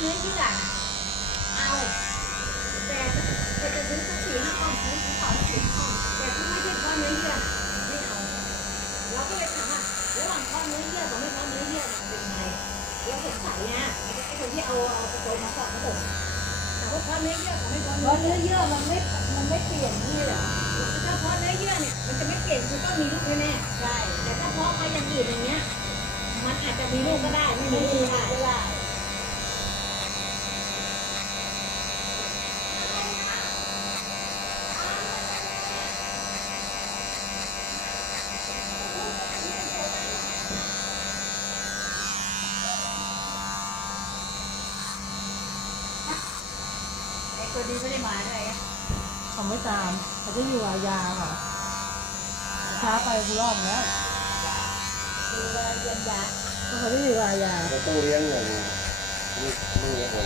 เนื้อเยื่อน่ะเอา แต่แต่จะซื้อสักสี่ห้าก้อนซื้อสองสี่ก้อนแต่ที่ไม่ใช่ก้อนเนื้อเยื่อไม่เอา เราก็เลยถามว่าระหว่างก้อนเนื้อเยื่อกับไม่ก้อนเนื้อเยื่อเป็นไงเราสงสัยนะไอ้คนที่เอาเอาตะโกนมาสอบเขาบอกถามว่าก้อนเนื้อเยื่อกับไม่ก้อนเนื้อเยื่อเยื่อมันไม่มันไม่เปลี่ยนที่เหรอถ้าเพาะเนื้อเยื่อเนี่ยมันจะไม่เก่งคือต้องมีลูกแน่ใช่แต่ถ้าเพาะไปอย่างอื่นอย่างเงี้ยมันอาจจะมีลูกก็ได้ไม่มีลูกก็ได้ ลา ไอ้ตัวนี้ไม่ได้มาด้วย เขาไม่ตามเขาจะอยู่อายาค่ะช้าไปกูรอบแล้วคือเวลาเยียนยาก็เขาจะอยู่อายาเราต้องเลี้ยงอย่างนี้นี่โอ้โห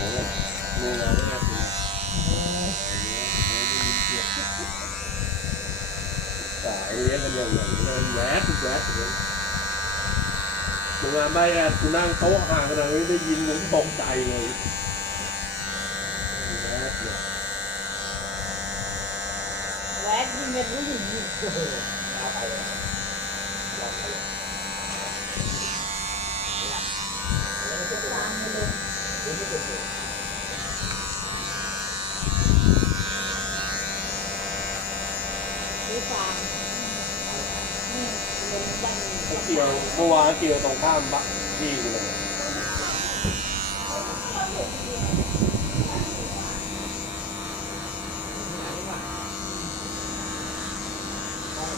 มืองานไม่น่ากินสายเลี้ยงกันอย่างไรเลยแย่ทุกแย่เลยมึงมาไม่อะกูนั่งโต๊ะห่างขนาดนี้ได้ยินผมตกใจเลยแย่เลย แหวนยิง เป็นผู้หญิงยิงเอาไปเลยลองไปเลยตามมาเลยเดี๋ยวไม่เกิดเหตุดูฟางนี่เรียนบ้านเกี่ยวเมื่อวานเกี่ยวตรงข้ามบักที่เลย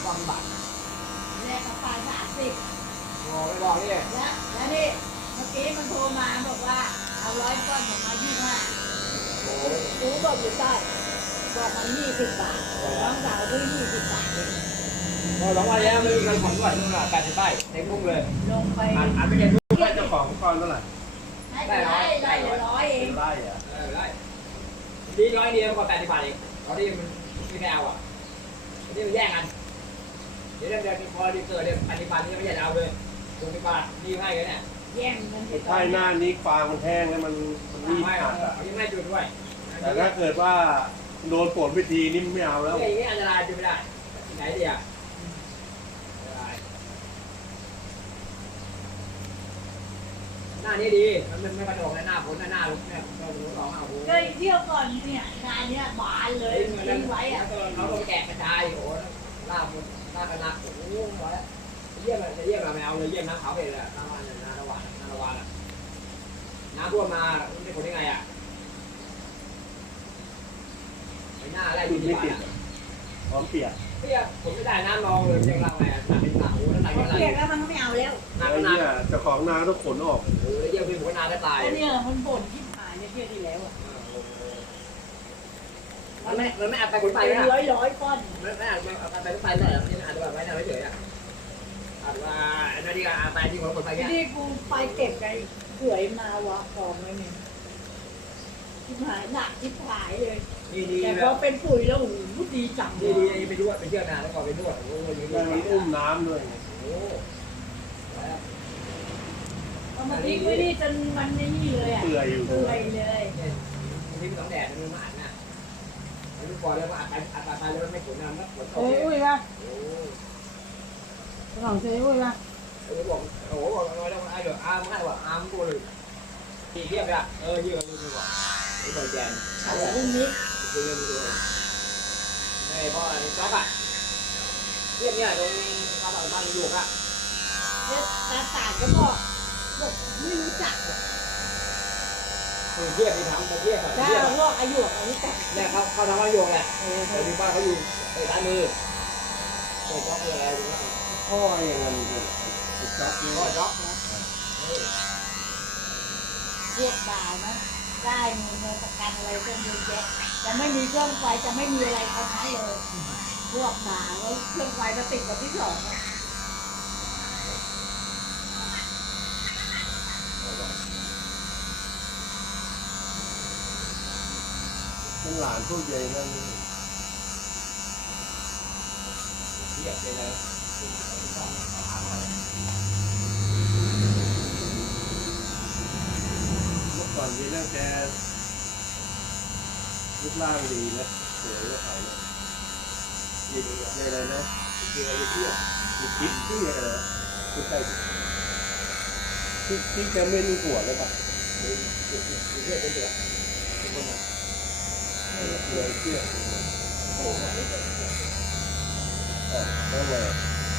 ความบัตร แรกเขาไปสามสิบ บ อกไม่บอกนี่แล้วแล้วนี่เมื่อกี้มันโทรมาบอกว่าเอาร้อยก้อนผมมายี่ห้ารู้บอกอยู่ใต้บอกมันยี่สิบบาทน้องสาวด้วยยี่สิบบาทเองพอสองวันแล้วไม่มีการผ่อนด้วยนู่นน่ะแปดสิบใบเต็มพุ่งเลยลงไปอ่านอ่านไม่เห็นทุกให้เจ้าของก่อนเท่าไหร่ให้ไปร้อยได้เหลือร้อยเอเป็งนไร่อะเออได้ดีร้อยเดียวกว่าแปดสิบบาทเองตอนที่มันไม่เอาอะที่มันแย่งกันเดี๋ยวเดือนพอดีเกิดเดือนปฏิบัตินี่ไม่อยากเอาเลย ลงไปบาทดีบให้กันเนี่ยแย่งเงินไปก่อใช่หน้านี้ฟางมันแห้งแล้วมันมันรีบไม่ขาดอาอะยังไม่จุดด้วยแต่ถ้าเกิดว่าโดนปวดวิธีนี่ไม่เอาแล้ว อย่างนี้อันตรายจุดไม่ได้ที่ไหนดีอะหน้านี้ดี มันไม่กระโดดหน้าฝนหน้าลุกเนี่ยเราดูสองเอาโอ้เคยเที่ยวก่อนเนี่ยงานเนี้ยบานเลยทิ้งไว้อะเราต้องแกะกระจายโอ้ล่าบนล่ากันนักโอ้โหแล้ว ยี่ยมเลยเยี่ยมเราไม่เอาเลยเยี่ยมน้ำขาวไปเลยน้ำวันน้ำระหว่างน้ำระหว่างน้ำท่วมมาไม่ผลยังไงอะไอหน้าอะไรติดีดดีไม่กว่าติดพร้อมเปียกเปี้ยผมไม่ได้น้ำรองเลยเรียกเราไงน้ำเป็นหนักโอ้น้ำหนักพอเท่าไหร่เปียกแล้วมันก็ไม่เอาแล้วน้ำนักเนี่ยจ้าของนาต้องขนออกโอ้เยี่ยมเป็นหัวนาก็ตายเนี่ยมันบ่นที่หายเนี่ยเที่ยวที่แล้วอะมันไม่มันไม่อัดไปขนไปนะร้อยร้อยก้อนไม่ไม่อาจจะไปทุกไปเลยมันอาจจะแบบไว้หน้เฉยอะ อาจจะว่าอันนี้ก็อาไปที่หัวคนไปที่เงี้ยนี่กูไปเก็บไก่เขื่อยมาวะกองไว้เนี่ยที่หายหนักที่หายเลยดีดีแต่แบพอบเป็นปุ๋ยแล้วโอ้โหดีจังเลดียดีไปนวดไปเที่ยวนาแล้วก็ไปนวดโอ้ยแล้วมันอุ้มน้ำด้วยโอ้เอามาทิ้งไว้นี่จนมันไม่นี่เลยอะเปื่อยอยู่เปื่อยเลยเนี่ยที่มันต้องแดดมันมาอัดนะมันปล่อยแล้วมาอัดไปอัดไปแล้วไม่ผลนะมันผลโอเอ้ยเคอุ้ยป่ะโอ้ ของเจ๊อุ้ยป่ะโอ้บอกโอ้บอกน้อยแล้วไอ้เดี๋ยวอาร์มง่ายกว่าอาร์มกูเลยตีเทียบเลยอะเออยืดยืดดีกว่าไอ้บอลแจนเอารุ่นนี้ยืดยืดดูไอ้พ่อไอ้จ๊อบอะเทียบเนี่ยตรงบ้านบ้านลูกอะแล้วตาตาก็บอกบอกไม่รู้จักคือเทียบไปทำมาเทียบอะถ้าเทียบพวกอายุเขารู้จักเนี่ยเขาเขาทำมายงแหละเออแต่ที่บ้านเขาอยู่ไอ้ร้านมือไอ้จ๊อบอะไรดูนะ พ่ออย่างนั้นเลยจับพ่อจ๊อบนะเรียกด่านะได้เงินเงินประกันอะไรก็เยอะแยะจะไม่มีเครื่องไฟจะไม่มีอะไรทั้งนั้นเลย พวกด่าแล้วเครื่องไฟมาติดวันที่สองเป็นหลานผู้ใหญ่นั่นเทียบไปเลย เมื่ อก่อนอนนี้นั่งแกรูปร่างดีนะสวยนะเขาเนี่ยมีอะไรนะเกี่ยวกับเที่ยวมีคลิปที่อะไรนะคุณใช่ที่ที่แกไม่มีหัวเลยป่ะมีเที่ยวเป็นเดือดเป็นคนน่ะเหลือเชื่ออะแล้วไง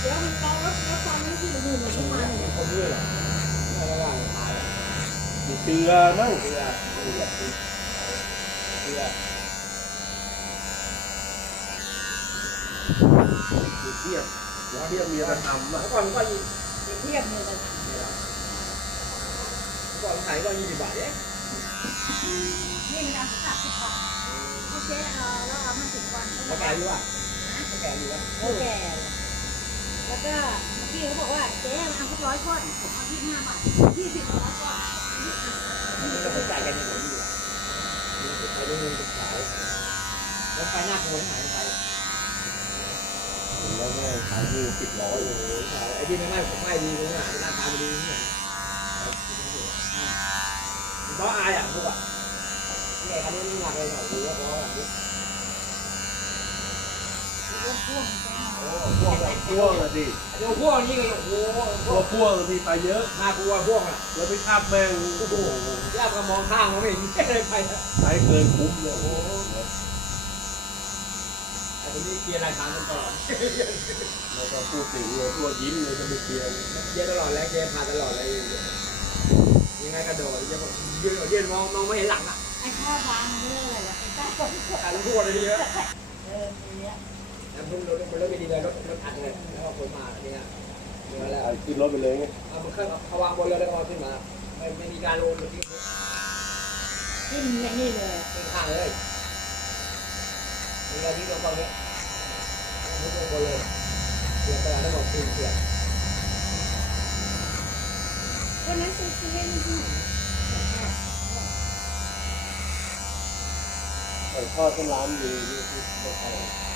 เดี๋ยวมันเราแล้วแล้วตอนนั้นที่มันดูมันขึ้นมาเนี่ยคนนี้เหรอไม่ระวังตาย มีเตือนั่งเรือเรือเรือเทียบเทียบมีระทำมื่อะอก่อนก็ยี่เทียบเลยนะเมื่อก่อนขายก็ยี่สิบบาทเองนี่มันเอาสักสิบบาทโอเคเอาแล้วเอามาสิบวันแล้วแกอยู่อะแล้วแกอยู่อะแก่แล้วก็พี่เขาบอกว่าเจ๊เอาสักร้อยก้อนเอาที่ห้าบาทยี่สิบร้อยก้อนมัน จะไปจ่ายกันยังไงอยู่อะไปดูเงินขายแล้วไปหน้าโคนหายไปแล้วก็ขายมือสิบร้ออ้โหไอ้ที่ไม่ไหม่ไหม่ดีเลยนะหน้าตาดีเนี่ยเพราะอายอะพวกอะนี่คันนี้หนักเลยหน่อยดูว่าเพราะแบบนี้ พ่วงโอ้พวกเลยพ่วงอะดิเดี๋ยวพวกนี้ก็โอ้โหพตัววกพ่วงที่ไปเยอะน่ากลัวพวกอะแล้วไปขับแม่งโอ้โหย่าก็มองข้างมองไม่เห็นอะไรไปนะใช้เกินคุ้มเลยโอ้โหไอ้คนนี้เคลียร์รายทางกันตลอดแล้วก็พูดถึงเลยตัวยิ้มเลยจะไม่เคลียร์เคลียร์ตลอดแล้วเคลียร์ผ่านตลอดเลยยังไงกระโดดยังยืนยืนมองมองไม่เห็นหลังอะไอ้ข้าวางเรื่องอะไรล่ะไอ้ข้าวการพูดอะไรเยอะเออมีเนี้ยแล้วพุ่งรถมันรถไม่ดีเลยรถรถอัดเลยแล้วก็คนมาเนี่ยเรือแล้วไอ้ขึ้นรถไปเลยไงเอามันขึ้นเขาวางบนเรือแล้วก็ขึ้นมาไม่ไม่มีการลงมันทิ้งกินอย่างนี้เลยทิ้งข้างเลยมีอะไรที่ลงตรงนี้ลงบนเลยเรือตลาดทั้งหมดสี่เสียวันนั้นซื้อซื้อให้มันที่ไหนไอ้ทอดที่ร้านดีที่ที่ไม่ใช่ที่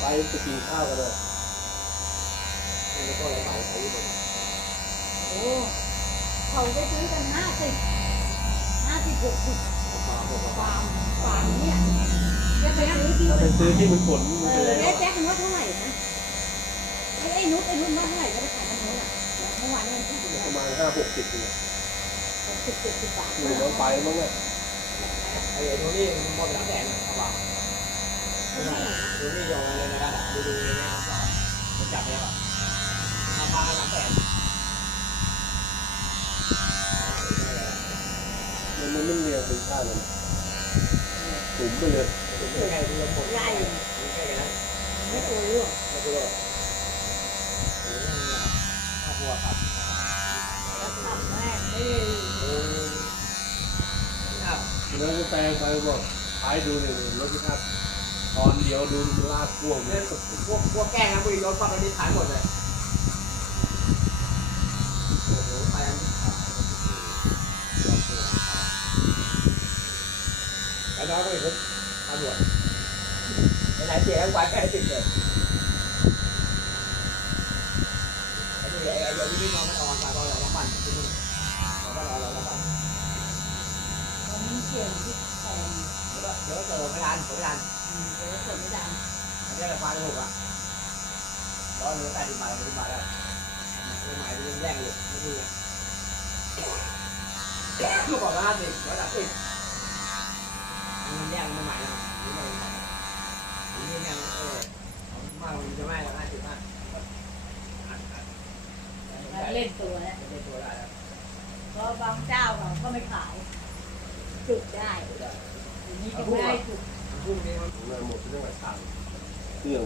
ไปไปกินข้าวกันเลยมันก็เลยเบาไปอยู่บนโอ้เขาไปซื้อกันห้าสิบห้าสิบหกสิบปลาพวกปลาฟาร์มฟาร์มเนี่ยจะไปซื้อที่ถ้าไหไปนซื้อที่มันขนเออแล้วแจ๊คมันว่าเท่าไหร่นะไอ้ไอ้นุ๊กไอ้นุ๊กว่าเท่าไหร่ก็ไปขายกันนู้นอะเมื่อวานนี้มันพูดถึงประมาณห้าหกสิบเนี่ยสิบเจ็ดสิบบาทหนูน้องไปมั้งเนี่ยไอ้ตัวนี้มันหมดหลังแสนเอาวาง ตัวนี้ยองเลยนะครับดูดูเลยนะมันจับไปแล้วเอาพาหลังแสนมันมันไม่เรียงเป็นชาติเลยถุมไปเลยไม่ใช่ดูหมดใหญ่ไม่ใช่กันไม่ตัวเลือกไม่ตัวอ้ยข้าวหัวครับขับแม่งไม่ได้โอ้ครับแล้วก็แปลงไปบอกขายดูเนี่ยรถพิฆา ตอนเดียวดูลาดพวงเนี่ยพวกพวกแกล้งนะพวกรถฟังตอนนี้ขายหมดเลยโอ้โหไปอันนี้แล้วน้องก็มีคนตำรวจไหนๆเสียแล้วไว้แค่ติดเลยไอ้นี่ไอ้ไอ้ไอ้นี่น้องมันอ่อนกว่าตอนเราน้ำปั่นที่นี่เราก็รอเราน้ำปั่นตอนนี้เสียงที่แพง เดี๋ยวเดี๋ยวเจอไม่ทันไม่ทันเดี๋ยวเกิดไม่ดังอันนี้ราคาถูกอะร้อยเหลือแปดสิบบาทสิบบาทแล้วไม่หมายถึงแย่งอยู่ไม่ดีอะเมื่อก่อนก็ห้าสิบร้อยสามสิบมันแย่งมันใหม่แล้วนี่มันใหม่นี่แย่งเออมากมันจะไม่ล้วห้าสิบห้าแล้วเล่นตัวแล้วเล่นตัวได้แล้วเพราะบางเจ้าเขาก็ไม่ขายจุดได้ อันนี้ก็ไม่ได้จุดพรุ่งนี้มันมันเรื่องอะไรต่างเครื่อง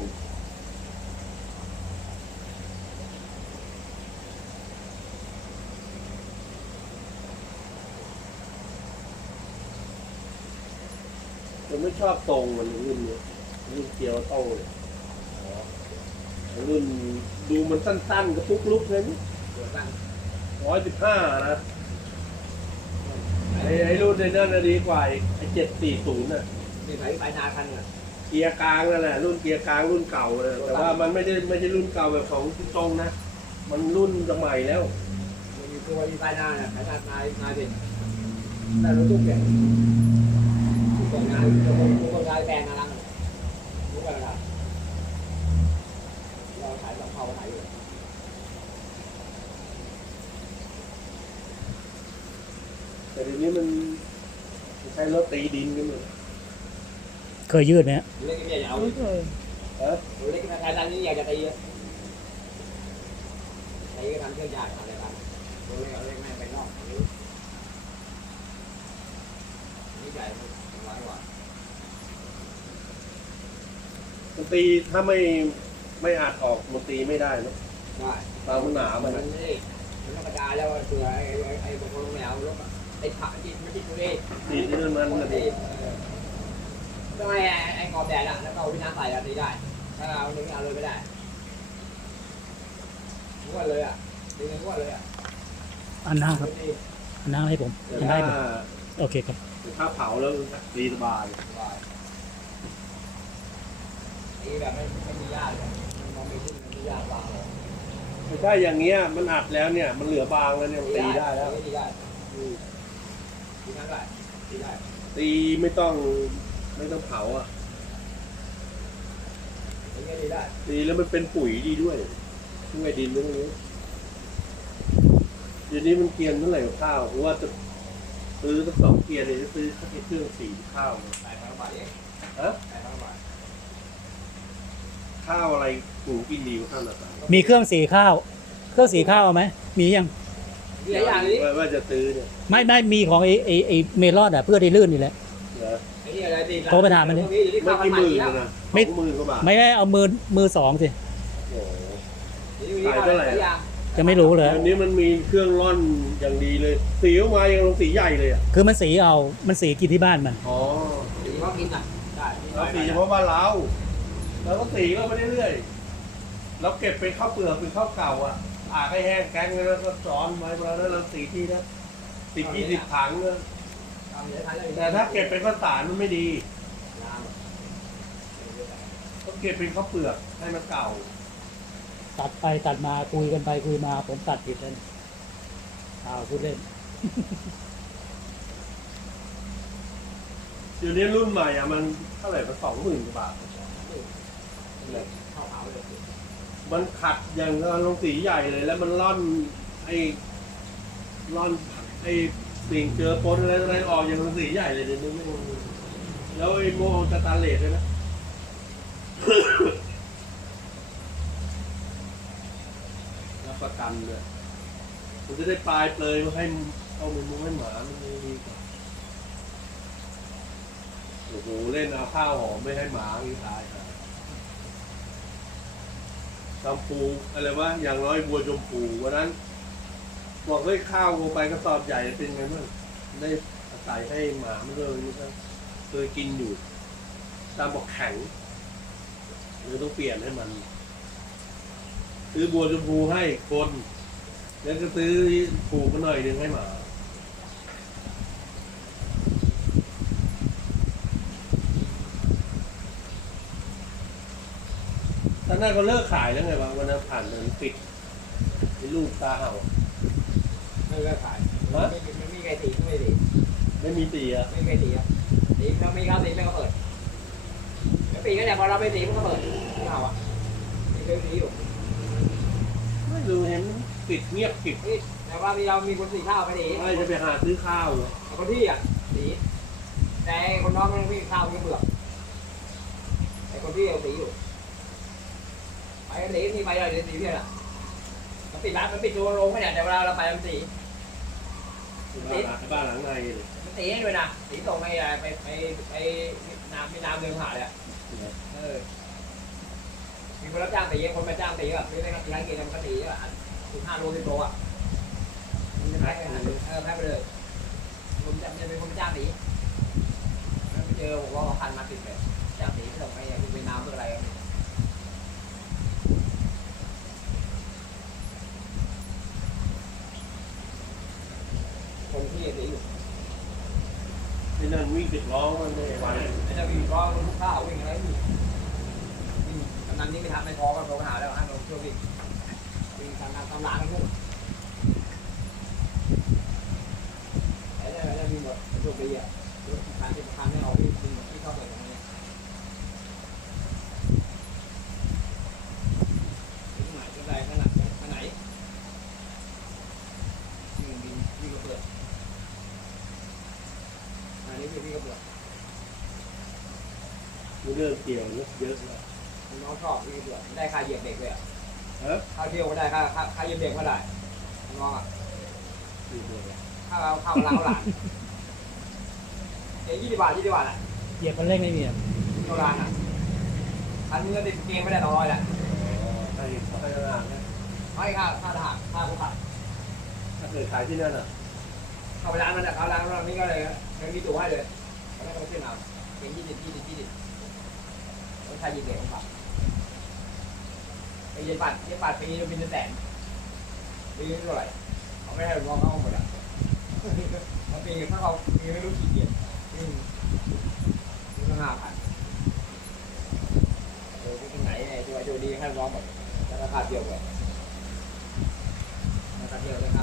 ผมไม่ชอบทรงมันรุ่นเนี้ยรุ่นเกียวโต้เนี่ยรุ่นดูมันสั้นๆกระปุกลุกเลยนี่ร้อยสิบห้านะ ไอ้ไอ้รุ่นในนั่นน่ะดีกว่าอีกไอ้เจ็ดสี่ศูนย์น่ะมีไปไปนาคันอะเกียร์กลางนั่นแหละรุ่นเกียร์กลางรุ่นเก่าเลยแต่ว่ามันไม่ได้ไม่ใช่รุ่นเก่าแบบของพี่ตรงนะ มันรุ่นสมัยแล้วมันมีตัวดีไซน์หน้าเนี่ยนายนายนายเป็นแต่รู้ทุกอย่างทุกคนงานทุกคนทุกคนงานแฟนนะนะรู้กันนะเราถ่ายสองเข้าถ่ายอยู่ แต่ทีนี้มันใช้รถตีดินกันเลยเคยยืดไหมฮะเล็กก็อยากเอาไม่เคยฮะเล็กก็ใครตอนนี้อยากจะตีตีก็ทำเครื่องยากอะไรกันตัวเล็กเอาเล็กแม่ไปนอกนี่ใหญ่มันร้อยกว่ามันตีถ้าไม่ไม่อาจออกมันตีไม่ได้เนอะได้ตามมันหนามัมันนนี่มันธรรมดาแล้วเสือไอ้ไอ้ไอ้ ตัวเองตีที่นั่นมันปกก็ติดีต้องให้ไอ้กรอบแดดอะแล้วก็เอาวิน้ำใส่แบบนี้ได้ ถ้าเอาหนึ่งเอาเลยไม่ได้ม้วนเลยอะดึงม้วนเลยอะอันนั่งครับอันนั่งให้ผมอันได้ผมโอเคครับถ้าเผาแล้วตีสบายสบายนี่แบบไม่ไม่มีญาติเลยมันมองไม่ขึ้นมันมีญาติบางเลยไม่ใช่อย่างเงี้ยมันอัดแล้วเนี่ย มันเหลือบางแล้วเนี่ยตีได้แล้วตีได้อืมตีได้ตีได้ ตีไม่ต้องไม่ต้องเผาอะตีได้ตีได้ตีแล้วมันเป็นปุ๋ยดีด้วยช่วยดินด้วยนี้เดี๋ยวนี้มันเกียนเท่าไหร่กับข้าวเพราะว่าจะซื้อสักสองเกียร์เนี่ยจะซื้อสักเครื่องสีข้าวใส่พันบาทเองฮะใส่พันบาทข้าวอะไรหูกินดีกว่าข้าวหน้าตามีเครื่องสีข้าว เครื่องสีข้าวเอาไหมมียัง หลายอย่างนี้ว่าว่าจะซื้อเนี่ยไม่ไม่มีของไอไอไอเมลอดอะเพื่อได้ลื่นนี่แหละ เหรอไอ้นี่อะไรตีโทรไปถามมันดิอยู่ที่ไม่ข้าวพันกี่บาทหมื่นแล้วนะไม่ สองหมื่นกว่าบาทไม่ให้เอามือมือสองสิ โอ้โหอยู่ที่ข้าวหลายอย่างจะไม่รู้เลย อันนี้มันมีเครื่องร่อนอย่างดีเลย สีออกมายังลงสีใหญ่เลยอะคือมันสีเอา มันสีกินที่บ้านมัน อ๋อสีเขากินอะได้เราสีเฉพาะบ้านเราแล้วก็สีก็ไปเรื่อยๆเราเก็บเป็นข้าวเปลือกเป็นข้าวเก่าอะ อากให้แห้งแก๊งแล้วก็ซ้อนไว้แล้วแล้วเราสีที่นะสิบยี่สิบถังเนี่ยแต่ถ้าเก็บเป็นข้าวสารมันไม่ดีต้องเก็บเป็นข้าวเปลือกให้มันเก่า ตัดไปตัดมาคุยกันไปคุยมา ผมตัดผิดเลยอ้าวพูดเล่น เดี๋ยวนี้รุ่นใหม่อะมันเท่าไหร่มันสองหมื่นกว่าบาทข้าวขาวเลย มันขัดอย่างกับลงสีใหญ่เลย แล้วมันร่อนไอ้ร่อนไอ้สิ่งเจอปนอะไรอะไรออกอย่างลงสีใหญ่เลยเดี๋ยวนี้ไม่แล้วไอ้โมสแตนเลด้วยนะรับประกันเลยผมจะได้ปลายเปลยมาให้เอามือมุ้งให้หมามันดีกว่าโอ้โหเล่นเอาข้าวหอมไม่ให้หมาอีกตายครับ ชมพูอะไรวะอย่างน้อยบัวชมพูวันนั้น บอกเลยข้าวลงไปกระสอบใหญ่เป็นไงบ้างได้ใส่ให้หมามันเลยมันก็เคยกินอยู่ ตามบอกแข็งเลยต้องเปลี่ยนให้มัน ซื้อบัวชมพูให้คน แล้วก็ซื้อผูกมาหน่อยหนึ่งให้หมา ตอนนั้นก็เลิกขายแล้วไงวะวันนั้นผ่านเดินปิดไอ้ลูกตาเห่า ไม่เลิกขายไม่ไม่มีใครตีไม่ตีไม่มีตีอะไม่มีใครตีอะตีเรามีข้าวตีแล้วก็เปิดแล้วปีก็เนี่ยพอเราไปตีมันก็เปิดข้าวอะมีเรื่องนี้อยู่ไม่รู้เห็นปิดเงียบปิดนี่แต่ว่ามีเรามีคนตีข้าวไปตีไม่จะไปหาซื้อข้าวเหรอคนที่อะตีแต่คนน้องมันไม่ข้าวไม่เบื่อไอ้คนที่เอาตีอยู่ ไปตีที่ไปเลยตีเพื่อนอะมันปิดร้านมันปิดตัวลงไม่เนี่ยแต่เวลาเราไปมันตีบ้านหลังบ้านหลังในเลยมันตีให้ด้วยนะตีตรงไปไปไปไปน้ำมีน้ำเดินผ่านเลยเออมีคนรับจ้างตีคนมาจ้างตีแบบไม่ได้รับร้านกินมันก็ตีอะสิบห้าโลสิบโลอะมันจะแพ็คไปเออแพ็คไปเลยผมจะจะเป็นคนจ้างตีแล้วไปเจอผมว่าพันมาติดเลยจ้างตีส่งไปไปน้ำเพื่ออะไร รียเดี๋ยนั่นวิ่งติดล้อมันไม่ไหวไอ้เจ้าพี่ก็ลูกข้าววิ่งอะไรนี่กำนันนี่ไม่ทำไม่พอก็โทรหาแล้วฮะเราช่วยวิ่งวิ่งตามตามตามร้านกันพวกไอ้เจ้าไอ้เจ้าวิ่งหมดโชคดีอะ รื่องเกี่ยวเยอะเยอะเลยน้องชอบวิ่งกระเปิดได้ค่าเหยียบเด็กเลยอะฮะค่าเที่ยวก็ได้ค่าค่าค่าเหยียบเด็กก็ได้น้องอะมีเรื่องค่าเอาข้าวล้างหลานเดี๋ยวยี่สิบบาทยี่สิบบาทอะเหยียบมันเร่งไม่มีอะโบราณอะคันนึงก็ติดเกมไม่ได้ร้อยแหละอ๋อถ้าเห็นเขาให้ตลาดนะไม่ค่าค่าทหารค่าผู้ขับถ้าเคยขายที่นั่นอะเข้าไปร้านมันอะเขาร้านร้านนี้ก็เลยยังมีตัวให้เลยเขาไม่ต้องขึ้นเอาเป็นยี่สิบยี่สิบยี่สิบ ต้องใช้ยิงเด็กของขับไปเย็นปัดเย็นปัดปีนึงเป็นแสนปีนึงเท่าไหร่เขาไม่ให้รวมเข้าหมดอะเขาปีถ้าเขาปีไม่รู้กี่เกียรอืมนี่ก็ห้าพันเออที่ไหนไอ้ตัวตัวดีให้ร้องหมดแล้วก็ค่าเที่ยวไปแล้วค่าเที่ยวแล้วค่า